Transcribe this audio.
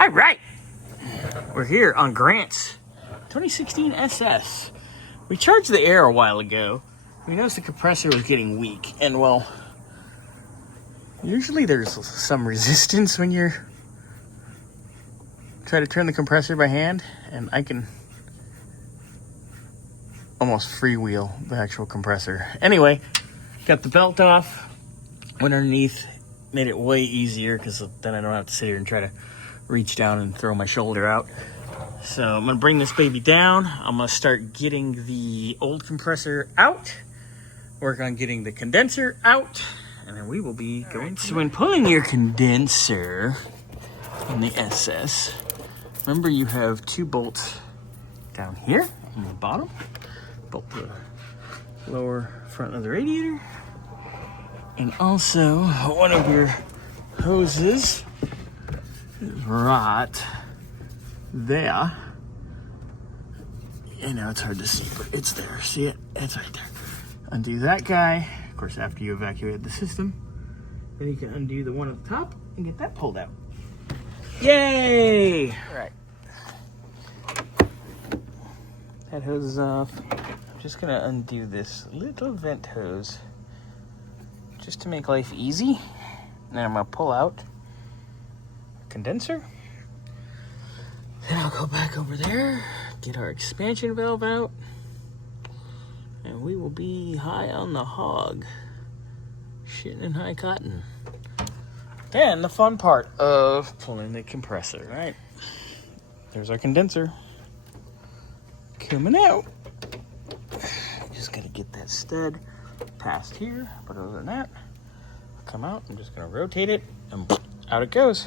All right, we're here on Grant's 2016 SS. We charged the air a while ago. We noticed the compressor was getting weak, and well, usually there's some resistance when you're try to turn the compressor by hand, and I can almost freewheel the actual compressor. Anyway, got the belt off, went underneath, made it way easier because then I don't have to sit here and try to reach down and throw my shoulder out. So I'm gonna bring this baby down. I'm gonna start getting the old compressor out, work on getting the condenser out, and then we will be going. So when pulling your condenser in the SS, remember you have two bolts down here on the bottom, bolt the lower front of the radiator, and also one of your hoses is right there. I know it's hard to see, but it's there. See it? It's right there. Undo that guy. Of course, after you evacuate the system, then you can undo the one at the top and get that pulled out. Yay! All right. That hose is off. I'm just gonna undo this little vent hose just to make life easy. And then I'm gonna pull out condenser. Then I'll go back over there, get our expansion valve out, and we will be high on the hog, shitting in high cotton. Then the fun part of pulling the compressor, right? There's our condenser coming out. Just gotta get that stud past here, but other than that, come out. I'm just gonna rotate it, and out it goes.